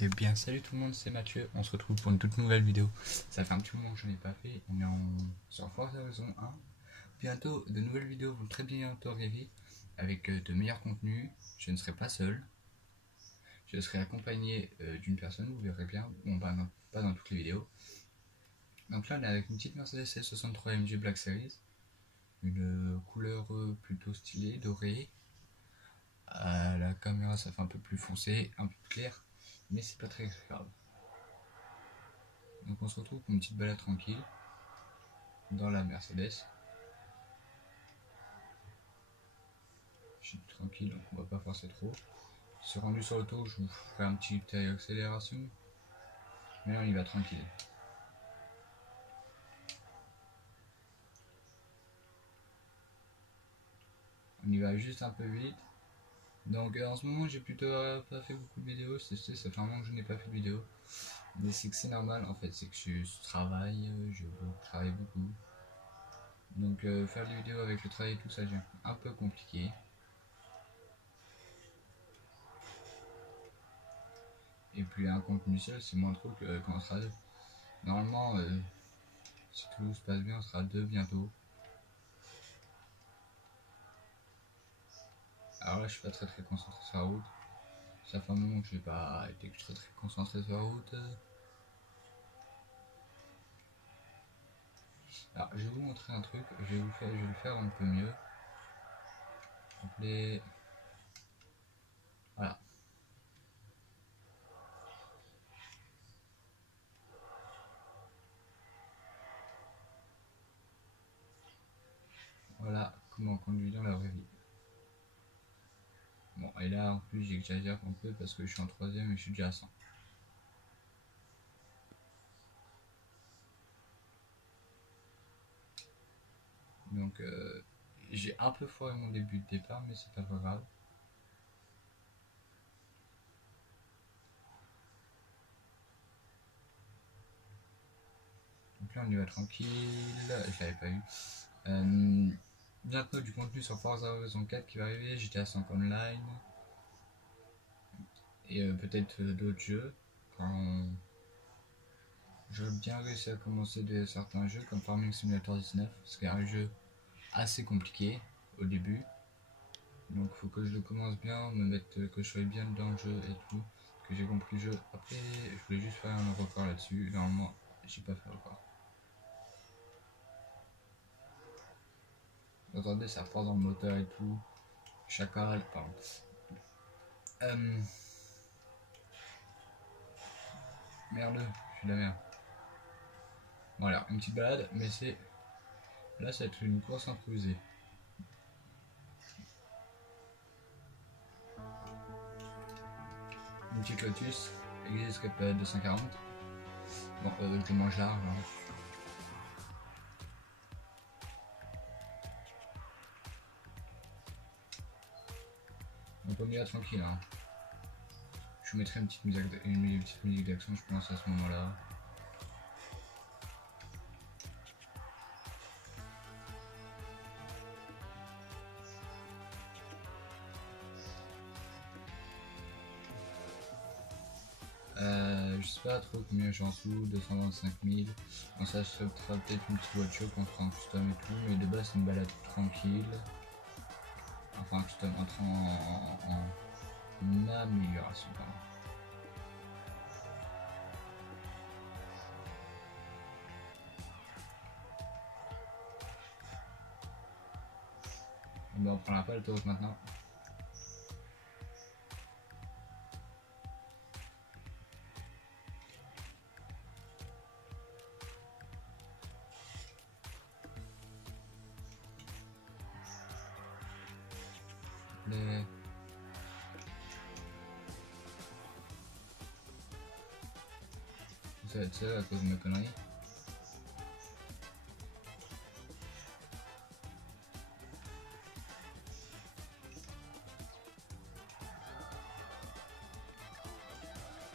Eh bien salut tout le monde, c'est Mathieu, on se retrouve pour une toute nouvelle vidéo. Ça fait un petit moment que je n'ai pas fait, on est sur Forza Horizon 1. Bientôt de nouvelles vidéos vont très bientôt arriver avec de meilleurs contenus. Je ne serai pas seul, je serai accompagné d'une personne, vous verrez bien, bon bah non, pas dans toutes les vidéos. Donc là on est avec une petite Mercedes S63 AMG Black Series, une couleur plutôt stylée, dorée. À la caméra ça fait un peu plus foncé, un peu plus clair, mais c'est pas très grave. Donc on se retrouve pour une petite balade tranquille dans la Mercedes. Je suis tranquille donc on va pas forcer trop. Je suis rendu sur l'auto, je vous ferai un petit accélération. Mais là on y va tranquille. On y va juste un peu vite. Donc en ce moment j'ai plutôt pas fait beaucoup de vidéos, ça fait un moment que je n'ai pas fait de vidéo. Mais c'est que c'est normal en fait, c'est que je travaille, je travaille beaucoup. Donc faire des vidéos avec le travail et tout ça devient un peu compliqué. Et puis un contenu seul c'est moins trop que quand on sera deux. Normalement si tout se passe bien on sera deux bientôt. Alors là je suis pas très concentré sur la route. Ça fait un moment que je n'ai pas été très concentré sur la route. Alors je vais vous montrer un truc, je vais le faire un peu mieux. Voilà. Voilà comment conduire dans la vraie vie. Bon et là en plus j'exagère un peu parce que je suis en troisième et je suis déjà à 100. Donc j'ai un peu foiré mon début de départ mais c'est pas grave. Donc là on y va tranquille, je l'avais pas eu. Bientôt du contenu sur Forza Horizon 4 qui va arriver, GTA 5 Online. Et peut-être d'autres jeux quand j'aurais bien réussi à commencer certains jeux comme Farming Simulator 19, ce qui est un jeu assez compliqué au début, donc faut que je le commence bien, que je sois bien dans le jeu et tout, que j'ai compris le jeu. Après je voulais juste faire un record là-dessus, normalement j'ai pas fait le record. Attendez, ça repart dans le moteur et tout, chacal, pardon. Merde, je suis de la merde. Voilà, une petite balade, mais là ça va être une course improvisée. Une petite Lotus, église Répète 240. Bon, je mange large. Hein. Donc on y va tranquille. Hein. Je vous mettrai une petite musique d'action, je pense, à ce moment-là. Je sais pas trop combien j'en sous, 225 000. Bon, ça sera peut-être une petite voiture qu'on fera en custom et tout, mais de base c'est une balade tranquille. Enfin, custom entrant en amélioration. Pardon. Bon, on prendra pas l'autoroute maintenant. Ça va être ça à cause de ma connerie.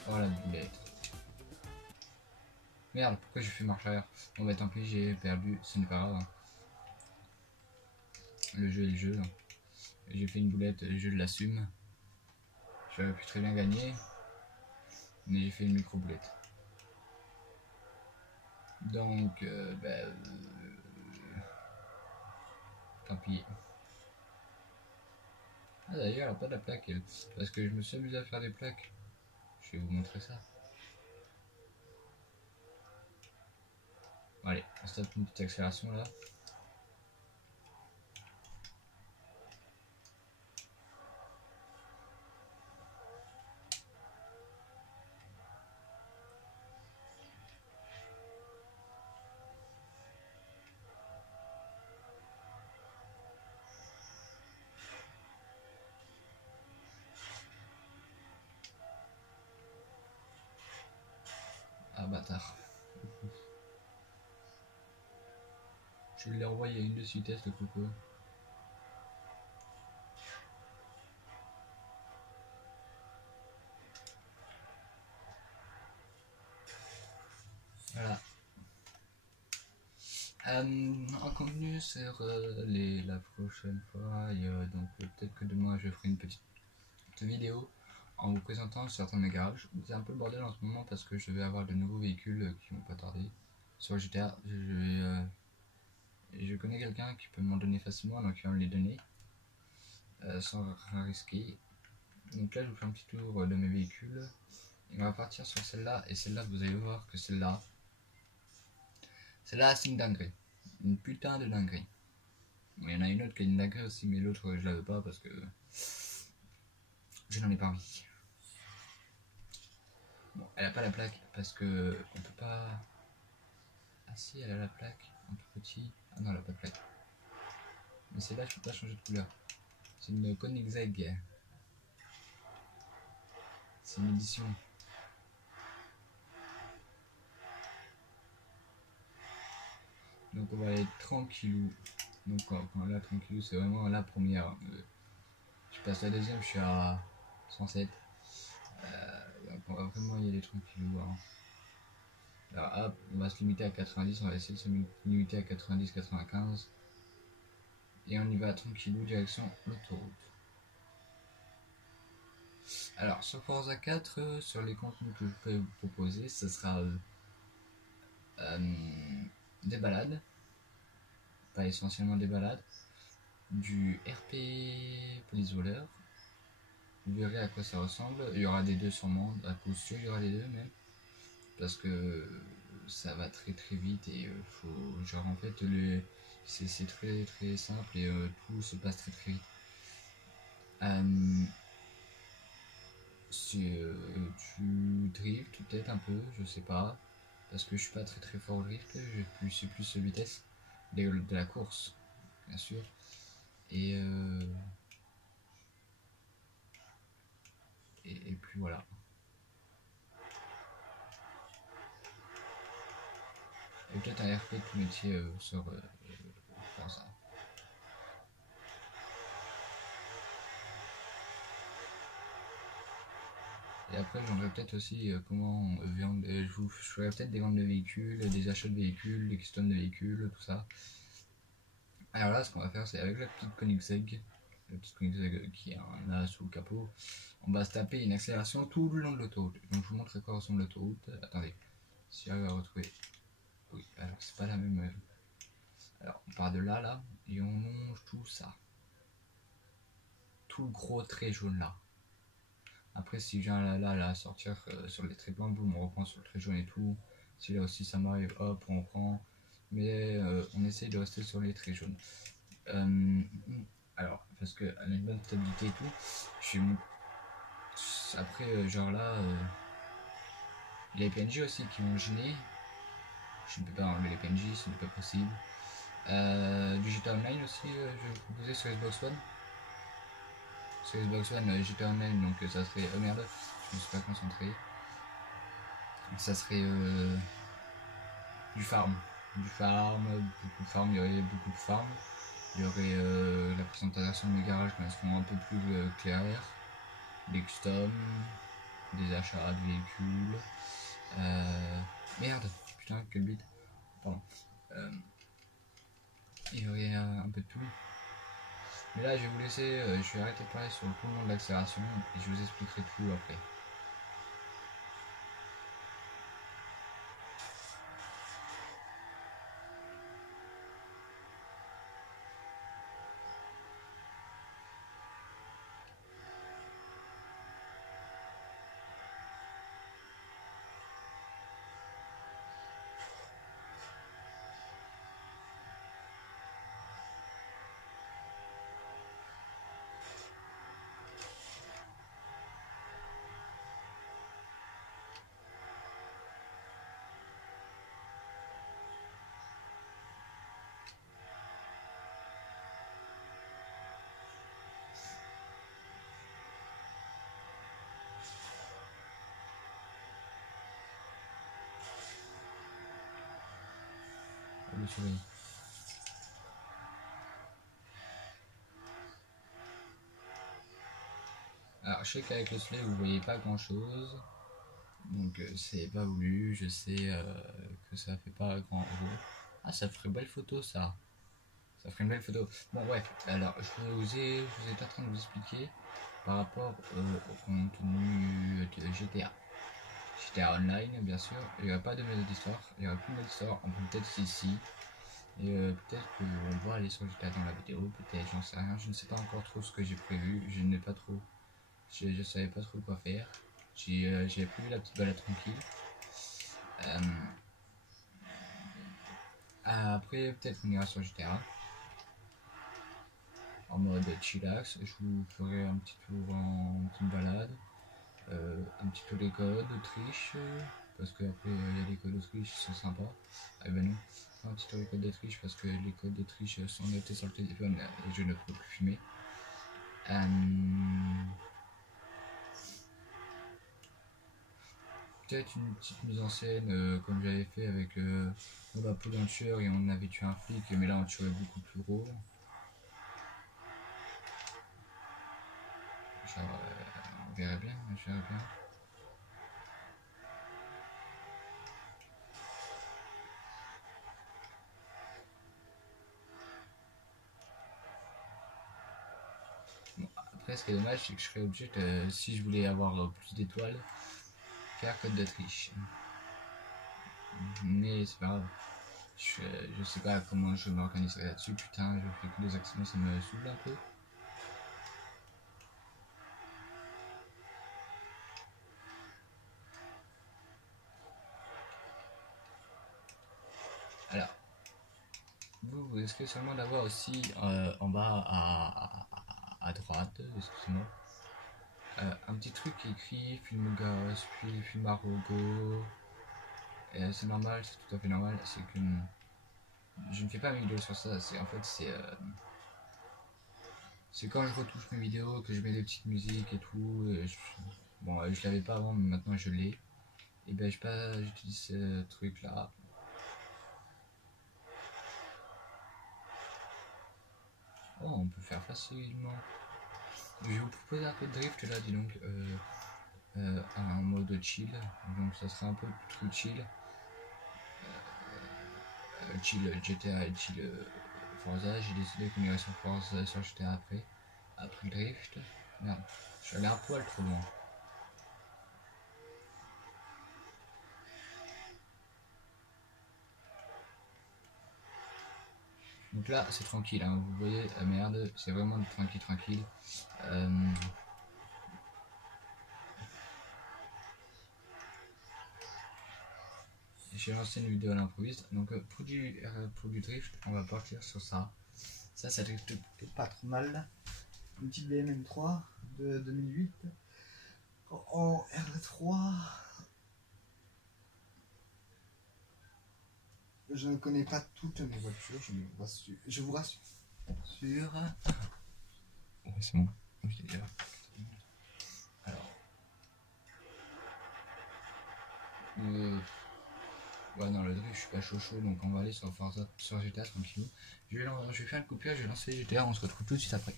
Oh la bête. Merde, pourquoi j'ai fait marche arrière? Bon bah tant pis, j'ai perdu, ce n'est pas grave. Hein. Le jeu est le jeu. Hein. J'ai fait une boulette, je l'assume. J'aurais pu très bien gagner. mais j'ai fait une micro boulette. Donc, tant pis. Ah d'ailleurs, elle a pas de la plaque, elle. Parce que je me suis amusé à faire des plaques. Je vais vous montrer ça. Bon, allez, on se tape une petite accélération là. Ah bâtard. Je l'ai renvoyé à une de vitesse le coco. Voilà. En contenu sur la prochaine fois, et donc peut-être que demain je ferai une petite vidéo en vous présentant certains de mes garages. C'est un peu le bordel en ce moment parce que je vais avoir de nouveaux véhicules qui vont pas tarder. Sur GTA, je connais quelqu'un qui peut m'en donner facilement, donc il va me les donner sans rien risquer. Donc là je vous fais un petit tour de mes véhicules. Et on va partir sur celle-là, et celle-là vous allez voir que celle-là c'est une dinguerie. Une putain de dinguerie. Bon, il y en a une autre qui est une dinguerie aussi, mais l'autre je la veux pas parce que je n'en ai pas envie. Bon, elle a pas la plaque parce que on peut pas. Ah si, elle a la plaque, un peu petit. Ah non, elle a pas de plaque. Mais celle-là, je peux pas changer de couleur. C'est une Koenigsegg. C'est une édition. Donc on va aller tranquillou. Donc quand là tranquillou, c'est vraiment la première. Je passe la deuxième, je suis à 107. Donc on va vraiment y aller tranquillou. Hein. Alors hop, on va se limiter à 90, on va essayer de se limiter à 90-95. Et on y va tranquillou, direction l'autoroute. Alors sur Forza 4, sur les contenus que je peux vous proposer, ce sera des balades, pas essentiellement des balades, du RP Police Voleur. Vous verrez à quoi ça ressemble. Il y aura des deux sûrement, à coup sûr il y aura les deux même, parce que ça va très très vite et faut genre en fait c'est très très simple et tout se passe très très vite. Si tu drifts peut-être un peu, je sais pas, parce que je suis pas très très fort au drift, je suis plus vitesse de la course, bien sûr. Et, et puis voilà. Et peut-être un RP tout métier sur ça. Et après j'aimerais peut-être aussi comment je vous ferai peut-être des ventes de véhicules, des achats de véhicules, des customs de véhicules, tout ça. Alors là ce qu'on va faire c'est avec la petite Koenigsegg, qui a un as sous le capot, on va se taper une accélération tout le long de l'autoroute. Donc je vous montre à quoi ressemble l'autoroute. Attendez, si j'arrive à retrouver. Oui, alors c'est pas la même. Alors on part de là, et on longe tout ça. Tout le gros trait jaune là. Après si je viens là à sortir sur les traits blancs, boum, on reprend sur le trait jaune et tout. Si là aussi ça m'arrive, hop, on reprend. Mais on essaye de rester sur les traits jaunes. Alors, parce qu'elle a une bonne stabilité et tout, je suis après, genre là, les PNJ aussi qui ont gêné. Je ne peux pas enlever les PNJ, ce n'est pas possible. Du GTA Online aussi, je vais vous proposer sur Xbox One. Sur Xbox One, GTA Online, donc ça serait. Oh merde, je me suis pas concentré. Ça serait du farm. Du farm, beaucoup de farm, il y aurait beaucoup de farm. Il y aurait la présentation de mes garages qui seront un peu plus clairs. Des customs, des achats de véhicules. Merde, putain, quel bide. Pardon. Il y aurait un peu de tout. Mais là, je vais vous laisser, je vais arrêter de parler sur tout le monde de l'accélération et je vous expliquerai tout après. le souris. Alors je sais qu'avec le soleil vous voyez pas grand chose, donc c'est pas voulu, je sais que ça fait pas grand gros. Ah, ça ferait belle photo ça. Ça ferait une belle photo. Bon bref, alors je vous ai en train de vous expliquer par rapport au contenu de GTA. GTA Online bien sûr, il n'y aura pas de mode d'histoire, il y aura plus de mode d'histoire, on peut peut-être ici. Et peut-être qu'on va aller sur GTA dans la vidéo, peut-être, j'en sais rien, je ne sais pas encore trop ce que j'ai prévu, je n'ai pas trop, je savais pas trop quoi faire. J'ai prévu la petite balade tranquille. Après peut-être on ira sur GTA en mode chillax, je vous ferai un petit tour en petite balade, un petit peu les codes d'Autriche, parce qu'après il y a des codes d'Autriche qui sont sympas. Ah ben non, pas un petit tour les codes d'Autriche parce que les codes d'Autriche sont notés sur le téléphone et je ne peux plus filmer. Peut-être une petite mise en scène comme j'avais fait avec la poule d'un tueur et on avait tué un flic, mais là on tuerait beaucoup plus gros. Genre, on verrait bien, je verrais bien. Bon, après ce qui est dommage c'est que je serais obligé de, si je voulais avoir plus d'étoiles, faire code d'Autriche. Mais c'est pas grave. Je sais pas comment je m'organiserai là-dessus, putain, je fais que des accidents, ça me saoule un peu. Alors, vous risquez seulement d'avoir aussi en bas à droite, excusez-moi, un petit truc qui écrit film gosse, puis film Arogo. C'est normal, c'est tout à fait normal, c'est que je ne fais pas mes vidéos sur ça, c'est en fait c'est quand je retouche mes vidéos que je mets des petites musiques et tout. Bon, je l'avais pas avant, mais maintenant je l'ai. Et ben j'utilise ce truc là. Oh, on peut faire facilement. Je vais vous proposer un peu de drift là, dis donc, un mode chill. Donc ça sera un peu plus chill. Chill GTA et chill Forza. J'ai décidé qu'on irait sur Forza sur GTA après. Après le drift. Merde, je suis allé un poil trop loin. Donc là c'est tranquille, hein. Vous voyez, merde, c'est vraiment tranquille. J'ai lancé une vidéo à l'improviste, donc pour du drift, on va partir sur ça. Ça drift pas trop mal. Une petite BMW M3 de 2008 en R3. Je ne connais pas toutes mes voitures, je vous rassure. Ouais, c'est bon. Alors. Ouais, non, le drift, je suis pas chaud, donc on va aller sur Forza, sur GTA tranquille. Je vais faire une coupure, je vais lancer GTA, on se retrouve tout de suite après.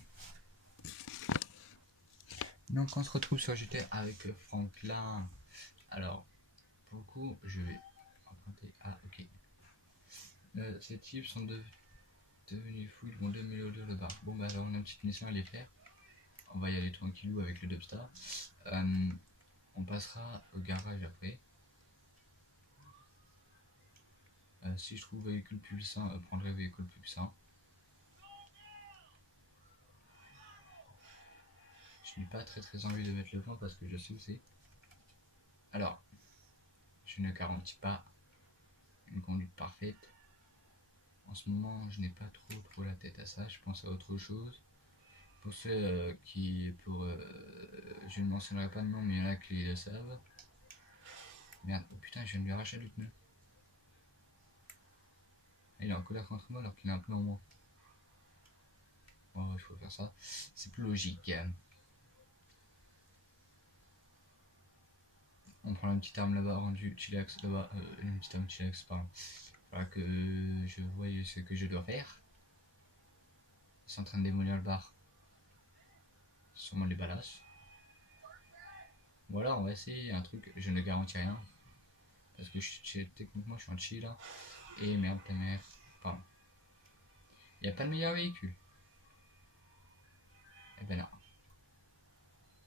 Donc on se retrouve sur GTA avec Franklin. Alors, pour le coup, je vais emprunter. Ah, ok. Ces types sont devenus fous, ils vont 2000 € le bar. Bon, bah alors on a une petite mission à les faire. On va y aller tranquillou avec le Dubstar. On passera au garage après. Si je trouve véhicule plus puissant, prendrai véhicule plus puissant. Je n'ai pas très envie de mettre le vent parce que je sais où c'est. Alors, je ne garantis pas une conduite parfaite. En ce moment, je n'ai pas trop la tête à ça, je pense à autre chose. Pour ceux je ne mentionnerai pas de nom, mais il y en a qui le savent. Merde, oh putain, je viens de lui arracher le pneu. Il est en colère contre moi alors qu'il a un pneu en moins. Bon, il faut faire ça. C'est plus logique. On prend une petite arme là-bas, rendu chillax là-bas. Une petite arme chillax, pardon. faudra que je voie ce que je dois faire. Ils sont en train de démolir le bar. Sûrement les balas. Voilà, on va essayer un truc, je ne garantis rien. Parce que techniquement je suis en chill là. Et merde ta mère. Pardon. Il n'y a pas de meilleur véhicule. Eh ben non.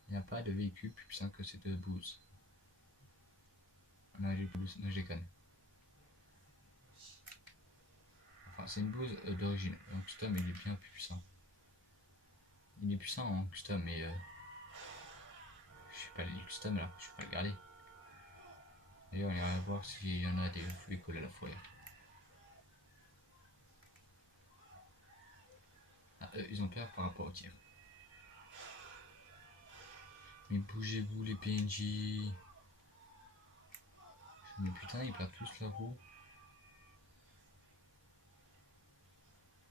Il n'y a pas de véhicule plus puissant que ces deux bouses. Non, je déconne. Enfin, c'est une bouse d'origine. En custom, il est bien plus puissant. Il est puissant en custom, mais je sais pas le custom là, je vais pas le garder. D'ailleurs, on ira voir s'il y en a des véhicules à la fois. Ah, ils ont peur par rapport au tir. Mais bougez-vous les PNJ. Mais putain, ils perdent tous la roue.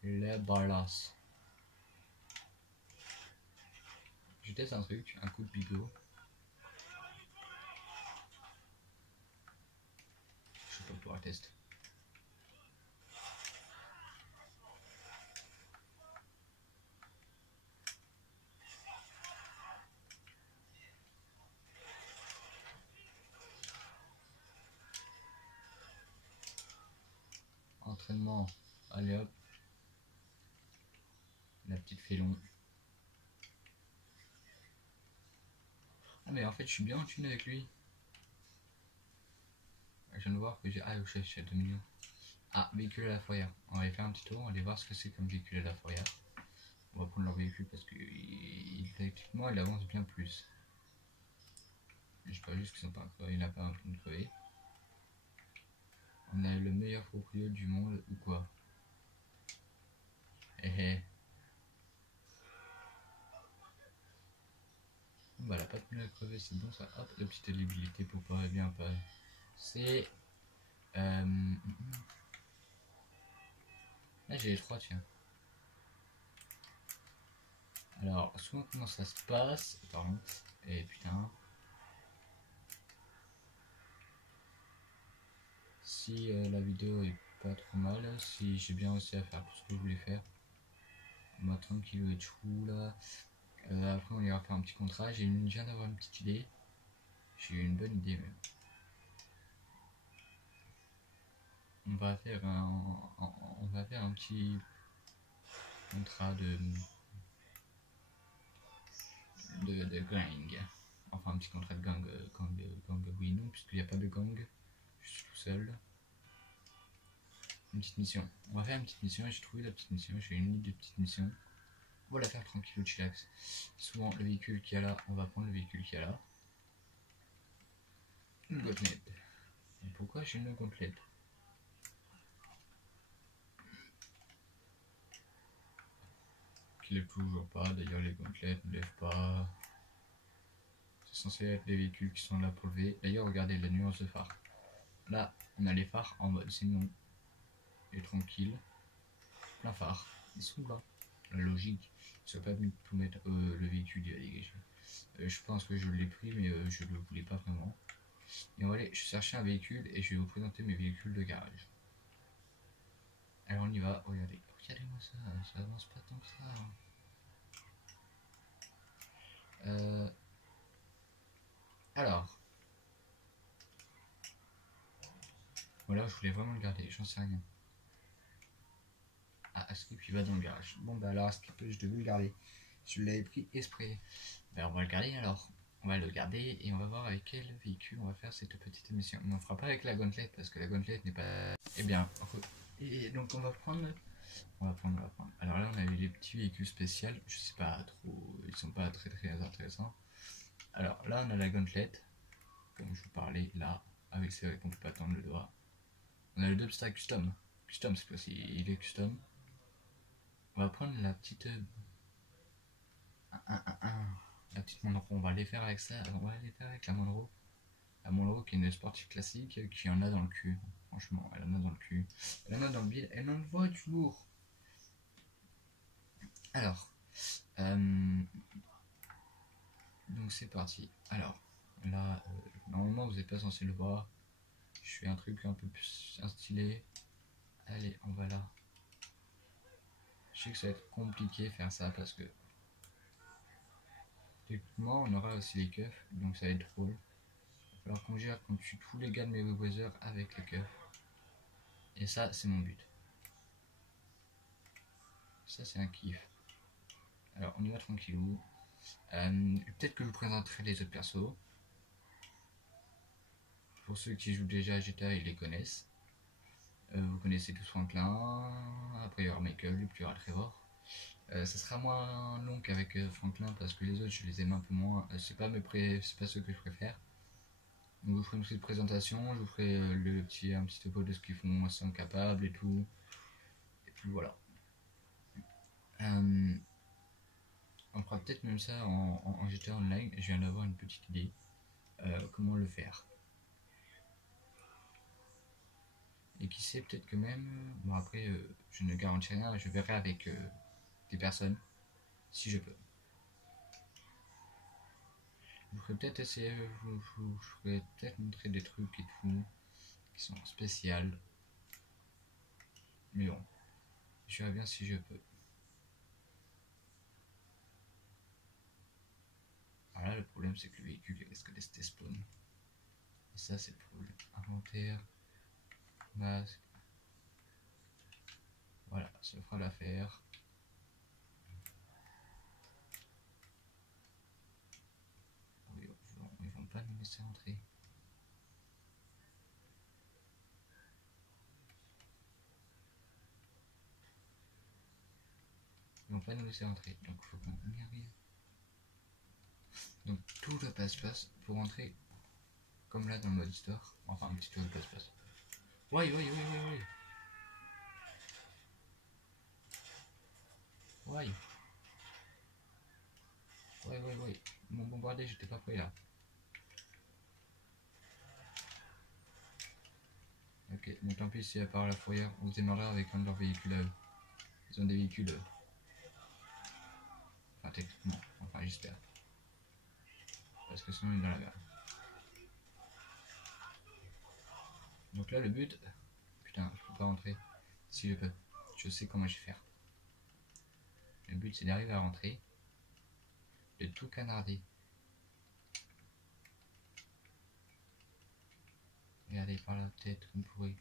Les balas. Je teste un truc, un coup de bigot. Je sais pas pour la test. Entraînement, allez hop. La petite félon. Ah mais en fait je suis bien en thune avec lui. Je viens de voir que j'ai... Ah je suis à 2 millions. Ah, véhicule à la fourrière. On va aller faire un petit tour, on va aller voir ce que c'est comme véhicule à la fourrière. On va prendre leur véhicule parce que effectivement il avance bien plus. J'espère juste qu'ils sont pas crevés, il n'a pas un train de crever. On a le meilleur proprio du monde ou quoi? Eh eh. Bah elle a pas de pneu à crever, c'est bon ça. Hop, la petite éligibilité pour pas bien pas. C'est... Là j'ai les 3 tiens. Alors, souvent comment ça se passe? Pardon. Et putain. Si la vidéo est pas trop mal, si j'ai bien réussi à faire tout ce que je voulais faire. On va tranquille et chou là. Après on ira faire un petit contrat. Je viens d'avoir une petite idée. J'ai eu une bonne idée même. On va faire un petit contrat de gang. Enfin un petit contrat de gang, oui non, puisqu'il n'y a pas de gang. Je suis tout seul. Une petite mission. On va faire une petite mission, j'ai trouvé la petite mission, j'ai une idée de petite mission. On va la faire tranquille au chillax. Souvent le véhicule qu'il y a là, on va prendre le véhicule qu'il y a là. Une gotelette. Et pourquoi j'ai une gotelette? Qui lève toujours pas, d'ailleurs les gauntelettes ne lèvent pas. C'est censé être des véhicules qui sont là pour lever. D'ailleurs regardez la nuance de phare. Là on a les phares en mode sinon et tranquille. Plein phare. Ils sont bas. La logique. Ils sont pas venus tout mettre le véhicule il va dégager. Je pense que je l'ai pris mais je ne le voulais pas vraiment. Et on va aller chercher un véhicule et je vais vous présenter mes véhicules de garage. Alors on y va, regardez. Regardez-moi ça, ça avance pas tant que ça. Alors. Voilà, je voulais vraiment le garder, j'en sais rien. Ah, Skip il va dans le garage. Bon bah alors Skip je devais le garder. Je l'avais pris exprès. Ben on va le garder alors. On va le garder et on va voir avec quel véhicule on va faire cette petite émission. Mais on fera pas avec la gauntlet parce que la gauntlet n'est pas... Eh bien, et donc on va prendre... Alors là on a eu les petits véhicules spéciaux. Je sais pas trop... Ils sont pas très intéressants. Alors là on a la gauntlet. Comme je vous parlais là. Avec c'est vrai qu'on peut pas tendre le doigt. On a le dubstack custom. Custom cette fois-ci, il est custom. On va prendre la petite... La petite Monroe, on va les faire avec ça. On va les faire avec la Monroe. La Monroe qui est une sportive classique, qui en a dans le cul. Franchement, elle en a dans le cul. Elle en a dans le bide, elle en voit du lourd. Alors, donc c'est parti. Alors, là, normalement vous n'êtes pas censé le voir. Je fais un truc un peu plus stylé. Allez, on va là. Je sais que ça va être compliqué faire ça parce que techniquement on aura aussi les keufs, donc ça va être drôle. Il va falloir qu'on gère qu'on tue tous les gars de mes Webweather avec les keufs. Et ça c'est mon but. Ça c'est un kiff. Alors on y va tranquillou. Peut-être que je vous présenterai les autres persos. Pour ceux qui jouent déjà à GTA, ils les connaissent. Vous connaissez tous Franklin. Après il y aura Michael, puis il y aura Trevor. Ça sera moins long qu'avec Franklin parce que les autres je les aime un peu moins. C'est pas ceux que je préfère. Donc, je vous ferai une petite présentation, je vous ferai un petit topo de ce qu'ils font, ils sont capables et tout. Et puis voilà. On fera peut-être même ça en GTA Online. Je viens d'avoir une petite idée. Comment le faire. Et qui sait, peut-être que même. Bon, après, je ne garantis rien, je verrai avec des personnes si je peux. Je ferai peut-être essayer, je ferai peut-être montrer des trucs et tout qui sont spéciaux. Mais bon, je verrai bien si je peux. Alors là, le problème, c'est que le véhicule il risque d'être spawn. Et ça, c'est le problème. Inventaire, masque. Voilà, ça fera l'affaire. Ils vont pas nous laisser rentrer. Ils vont pas nous laisser rentrer, donc faut qu'on y arrive. Donc tout le passe-passe pour rentrer comme là dans le mode histoire. Enfin un petit peu de passe-passe. Ouais. Mon bombardé, j'étais pas prêt là. Ok, bon tant pis si à part la fourrière, on démarrer avec un de leurs véhicules à eux. Ils ont des véhicules enfin techniquement, enfin j'espère. Parce que sinon il est dans la merde. Donc là le but, putain je peux pas rentrer. Si je peux, je sais comment je vais faire. Le but c'est d'arriver à rentrer, de tout canarder. Regardez par la tête comme pourri.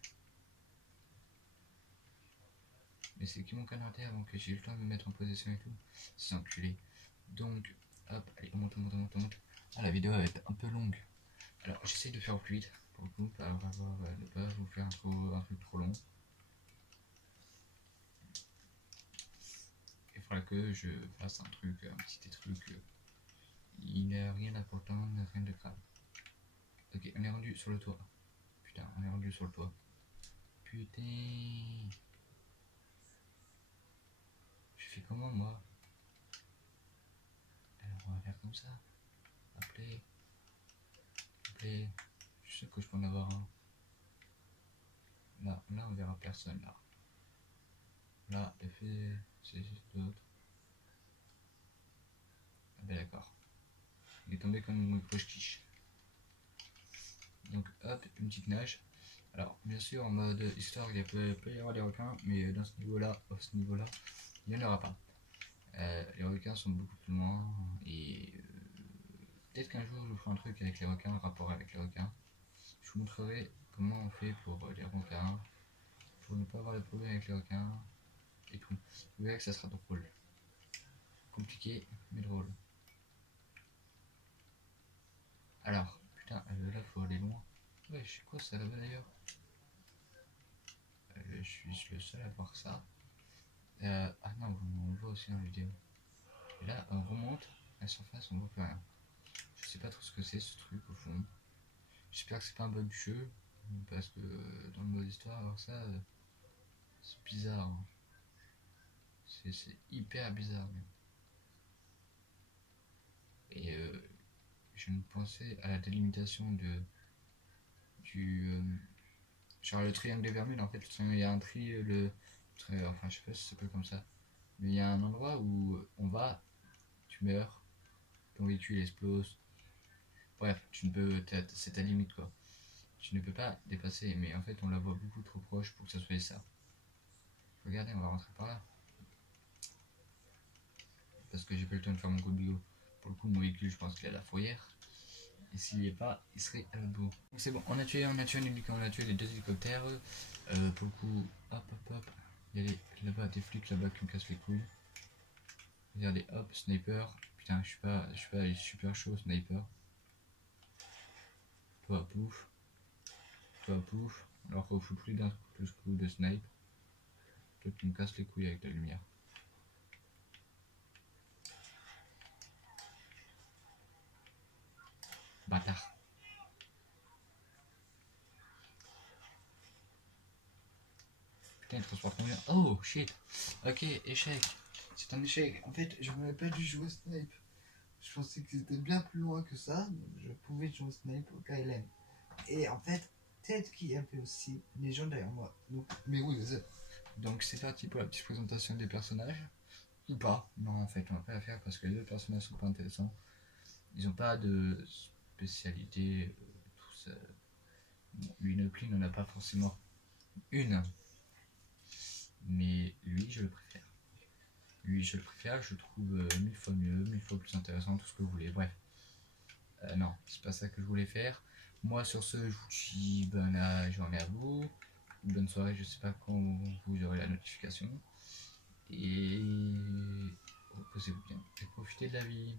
Mais c'est qui m'ont canardé avant que j'ai eu le temps de me mettre en position et tout. C'est enculé. Donc, hop, allez, on monte. Ah, la vidéo va être un peu longue. Alors, j'essaie de faire au plus vite pour le coup, ne pas vous faire un truc trop long. Il faudra que je fasse un petit truc. Il n'y a rien d'important, rien de grave. Ok, on est rendu sur le toit. Putain, on est rendu sur le toit. Putain. Je fais comment moi? Alors on va faire comme ça. Appeler. Je sais que je peux en avoir un. Là on verra personne là. Là, effet, c'est juste l'autre. Ah ben d'accord. Il est tombé comme une poche quiche. Donc hop, une petite nage. Alors bien sûr en mode histoire il peut y avoir des requins, mais dans ce niveau-là, il n'y en aura pas. Les requins sont beaucoup plus loin et peut-être qu'un jour je vous ferai un truc avec les requins, un rapport avec les requins. Je vous montrerai comment on fait pour les requins, pour ne pas avoir de problème avec les requins et tout. Vous verrez que ça sera drôle. Compliqué, mais drôle. Alors, putain, là faut aller loin. Ouais, je sais quoi ça là-bas d'ailleurs. Je suis le seul à voir ça. Ah non, on le voit aussi dans la vidéo. Et là, on remonte à la surface, on voit plus rien. Je sais pas trop ce que c'est ce truc au fond. J'espère que c'est pas un bug du jeu, parce que dans le mode histoire, alors ça, c'est bizarre. Hein. C'est hyper bizarre même. Et je me pensais à la délimitation genre le triangle des Bermudes. En fait, il y a un enfin je sais pas si ça s'appelle comme ça, mais il y a un endroit où on va, tu meurs, ton véhicule explose. Bref, c'est ta limite quoi. Tu ne peux pas dépasser, mais en fait on la voit beaucoup trop proche pour que ça soit ça. Regardez, on va rentrer par là. Parce que j'ai pas eu le temps de faire mon coup de bigot. Pour le coup, mon véhicule, je pense qu'il est à la fourrière. Et s'il n'y est pas, il serait à l'autre bout. Donc c'est bon, on a tué un hélicoptère, on a tué les 2 hélicoptères. Pour le coup, hop. Il y a là-bas des flics là-bas qui me cassent les couilles. Regardez, hop, sniper. Putain, je suis pas super chaud, sniper. Toi, pouf. Alors qu'on fout plus d'un coup de snipe. Toi, tu me casses les couilles avec la lumière. Bâtard. Putain, il transporte combien? Oh shit. Ok, échec. C'est un échec. En fait, je n'aurais pas dû jouer snipe. Je pensais que c'était bien plus loin que ça. Donc je pouvais jouer snipe au KLM. Et en fait, peut-être qu'il y avait aussi les gens derrière moi. Donc, mais oui, c'est ça. Donc c'est parti pour la petite présentation des personnages. Ou pas. Non, en fait, on va pas la faire parce que les deux personnages sont pas intéressants. Ils ont pas de spécialité. Tous. Bon, lui, Nopli n'en a pas forcément une. Mais lui, je le préfère. Je le trouve 1000 fois mieux, 1000 fois plus intéressant, tout ce que vous voulez. Bref. Non, c'est pas ça que je voulais faire. Moi, sur ce, je vous dis bonne journée à vous. Bonne soirée, je sais pas quand vous aurez la notification. Et reposez-vous bien et profitez de la vie.